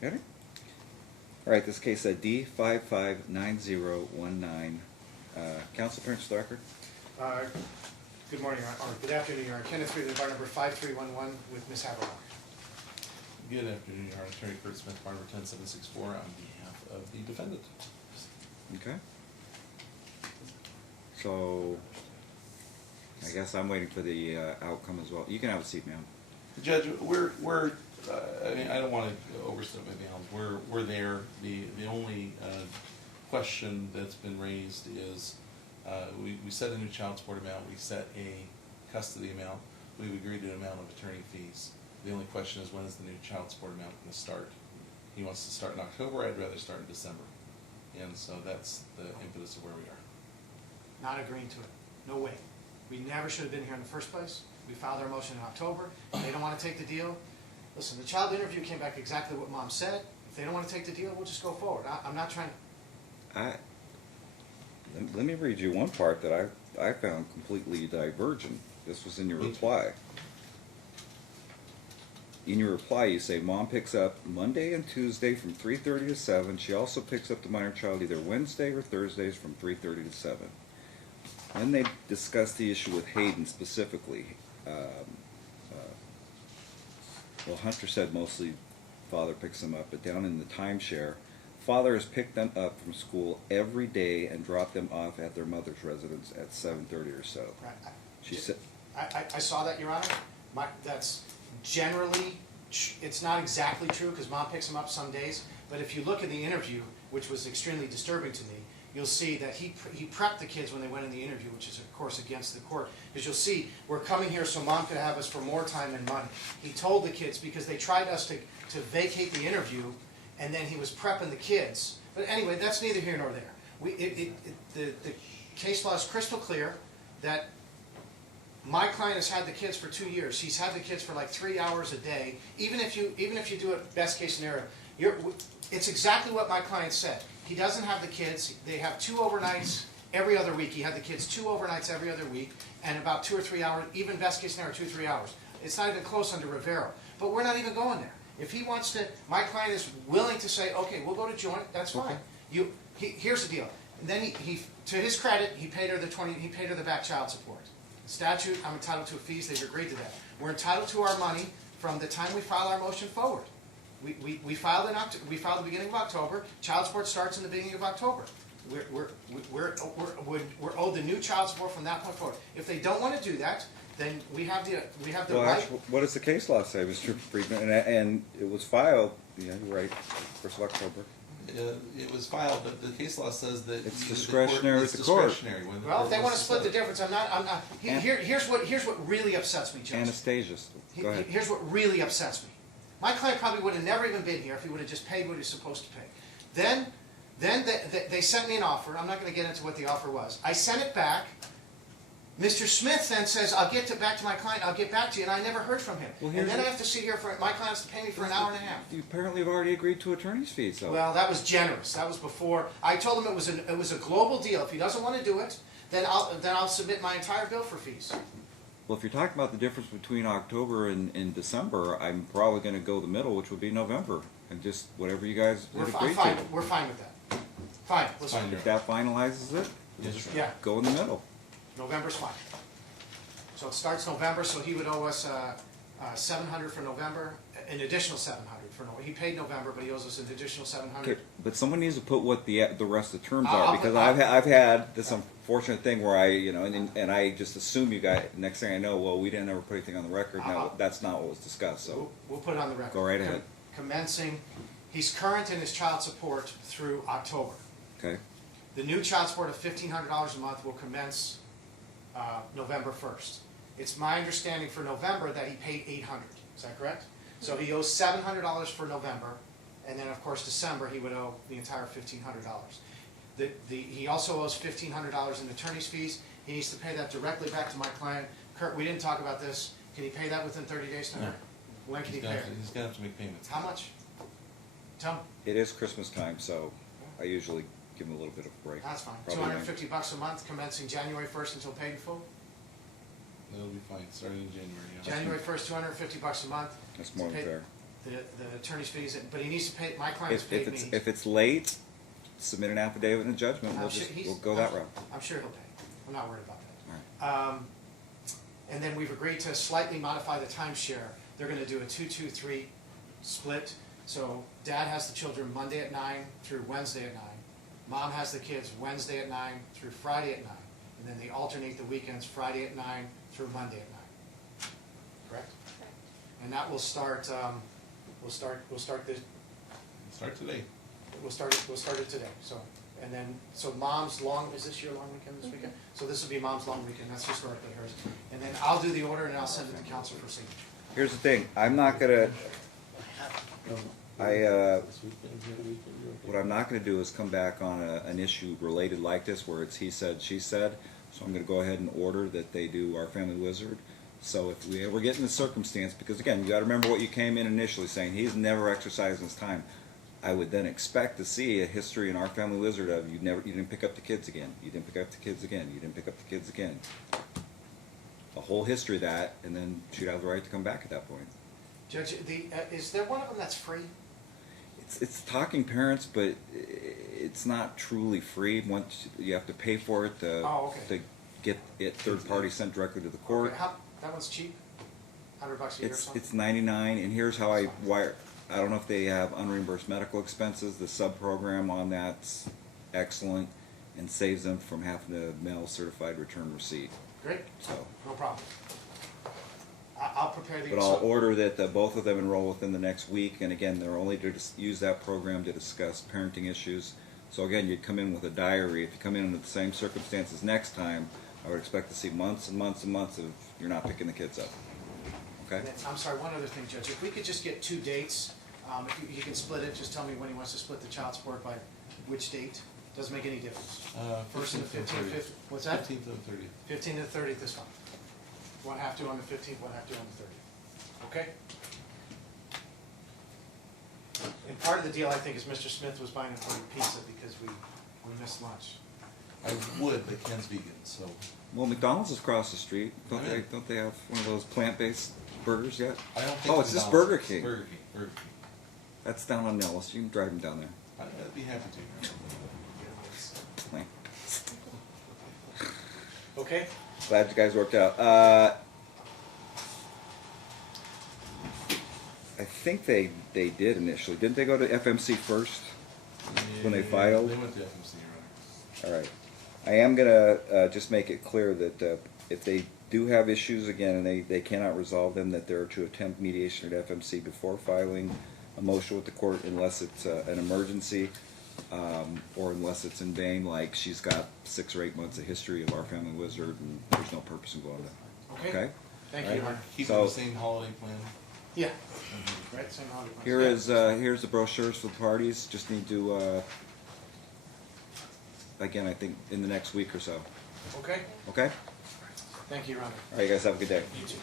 Got it? All right, this case D559019. Council appearance to the record. Good morning, or good afternoon, Your Honor. Kenneth Reed, bar number 5311 with Ms. Haverlock. Good afternoon, Your Honor. Attorney Kurt Smith, bar number 10764, on behalf of the defendant. Okay. So, I guess I'm waiting for the outcome as well. You can have a seat, ma'am. Judge, I mean, I don't want to overstep my bounds. We're there. The only question that's been raised is we set a new child support amount. We set a custody amount. We've agreed to an amount of attorney fees. The only question is, when is the new child support amount going to start? He wants to start in October. I'd rather start in December. And so that's the impetus of where we are. Not agreeing to it. No way. We never should have been here in the first place. We filed our motion in October. If they don't want to take the deal, listen, the child interview came back exactly what Mom said. If they don't want to take the deal, we'll just go forward. I'm not trying to... Let me read you one part that I found completely divergent. This was in your reply. In your reply, you say, Mom picks up Monday and Tuesday from 3:30 to 7. She also picks up the minor child either Wednesday or Thursdays from 3:30 to 7. Then they discussed the issue with Hayden specifically. Well, Hunter said mostly father picks them up, but down in the timeshare, father has picked them up from school every day and dropped them off at their mother's residence at 7:30 or so. Right. She said, I saw that, Your Honor. That's generally, it's not exactly true because Mom picks them up some days, but if you look at the interview, which was extremely disturbing to me, you'll see that he prepped the kids when they went in the interview, which is of course against the court. Because you'll see, we're coming here so Mom could have us for more time and money. He told the kids, because they tried us to vacate the interview, and then he was prepping the kids. But anyway, that's neither here nor there. The case law is crystal clear that my client has had the kids for 2 years. He's had the kids for like 3 hours a day. Even if you do it best case scenario, it's exactly what my client said. He doesn't have the kids. They have 2 overnights every other week. He had the kids 2 overnights every other week, and about 2 or 3 hours, even best case scenario, 2 or 3 hours. It's not even close under Rivero. But we're not even going there. If he wants to, my client is willing to say, okay, we'll go to joint, that's fine. Here's the deal. And then he, to his credit, he paid her the back child support. Statute, I'm entitled to fees, they've agreed to that. We're entitled to our money from the time we file our motion forward. We filed the beginning of October. Child support starts in the beginning of October. We're owed the new child support from that point forward. If they don't want to do that, then we have the well, right. actually, what does the case law say, Mr. Friedman? And it was filed, yeah, you're right, 1st of October. It was filed, but the case law says that it's discretionary with the court. Well, if they want to split the difference, I'm not. Here's what really upsets me, Judge. Anastasia, go ahead. Here's what really upsets me. My client probably would have never even been here if he would have just paid what he was supposed to pay. Then they sent me an offer. I'm not going to get into what the offer was. I sent it back. Mr. Smith then says, I'll get back to my client, I'll get back to you, and I never heard from him. Well, and then I have to sit here for, my client has to pay me for an hour and a half. You apparently have already agreed to attorney's fees, though. Well, that was generous. That was before. I told him it was a global deal. If he doesn't want to do it, then I'll submit my entire bill for fees. Well, if you're talking about the difference between October and December, I'm probably going to go the middle, which would be November, and just whatever you guys agreed to. We're fine with that. Fine. Listen. If that finalizes it, yes, just yeah. Go in the middle. November's fine. So it starts November, so he would owe us $700 for November, an additional $700 for November. He paid November, but he owes us an additional $700. Okay, but someone needs to put what the rest of the terms are, because I've had this unfortunate thing where and I just assume you guys. Next thing I know, well, we didn't ever put anything on the record. No, that's not what was discussed. So we'll put it on the record. Go right ahead. Commencing, he's current in his child support through October. Okay. The new child support of $1,500 a month will commence November 1st. It's my understanding for November that he paid $800. Is that correct? So he owes $700 for November, and then of course December he would owe the entire $1,500. He also owes $1,500 in attorney's fees. He needs to pay that directly back to my client. Kurt, we didn't talk about this. Can he pay that within 30 days? No. When can he pay it? He's going to have to make payments. How much? Tell me. It is Christmas time, so I usually give him a little bit of a break. That's fine. Probably $250 a month, commencing January 1st until paid in full? That'll be fine, starting in January. Yeah. January 1st, $250 a month. That's more than fair. the attorney's fees, but he needs to pay, my client's paid me. If it's late, submit an affidavit and a judgment, we'll go that route. I'm sure he'll pay. I'm not worried about that. All right. And then we've agreed to slightly modify the timeshare. They're gonna do a 2-2-3 split. So dad has the children Monday at 9 through Wednesday at 9. Mom has the kids Wednesday at 9 through Friday at 9. And then they alternate the weekends, Friday at 9 through Monday at 9. Correct? And that will start, we'll start this, Start today. we'll start it today, so. And then, so mom's long, is this your long weekend this weekend? So this will be mom's long weekend, that's historically hers. And then I'll do the order and I'll send it to council for signature. Here's the thing, I'm not gonna, what I'm not gonna do is come back on an issue related like this where it's he said, she said. So I'm gonna go ahead and order that they do Our Family Wizard. So if we ever get in the circumstance, because again, you gotta remember what you came in initially saying, he's never exercising his time. I would then expect to see a history in Our Family Wizard of you didn't pick up the kids again, you didn't pick up the kids again, you didn't pick up the kids again. A whole history of that, and then she'd have the right to come back at that point. Judge, is there one of them that's free? It's talking parents, but it's not truly free. Once you have to pay for it to get it third party sent directly to the court. Okay, that one's cheap? $100 a year or something? It's $99, and here's how I wire. I don't know if they have unreimbursed medical expenses. The sub program on that's excellent and saves them from having to mail certified return receipt. Great, So, no problem. I'll prepare the. but I'll order that both of them enroll within the next week, and again, they're only to use that program to discuss parenting issues. So again, you'd come in with a diary. If you come in under the same circumstances next time, I would expect to see months and months and months of you're not picking the kids up. Okay? I'm sorry, one other thing, Judge. If we could just get 2 dates, if you can split it, just tell me when he wants to split the child support by which date. Doesn't make any difference. First and the 15th, what's that? 15th and 30th. 15th and 30th is fine. One have to on the 15th, one have to on the 30th. Okay? And part of the deal, I think, is Mr. Smith was buying a free pizza because we missed lunch. I would, but Ken's vegan, so. Well, McDonald's is across the street. Don't they have one of those plant-based burgers yet? I don't think Oh, it's just McDonald's. Burger King. Burger King. That's down on Nellis. You can drive them down there. I'd be happy to. Like, Okay? glad you guys worked out. I think they did initially. Didn't they go to FMC first when they filed? They went to FMC, right? All right. I am gonna just make it clear that if they do have issues again and they cannot resolve them, that they're to attempt mediation at FMC before filing a motion with the court, unless it's an emergency or unless it's in vain, like she's got 6 or 8 months of history of Our Family Wizard, and there's no purpose in going there. Okay? Thank you, Right. Your Honor. Keeping So- the same holiday plan. Yeah. Right, same holiday plans. Here Yeah. is here's the brochures for the parties. Just need to again, I think in the next week or so. Okay? Okay? Thank you, Your Honor. All right, you guys have a good day. You too.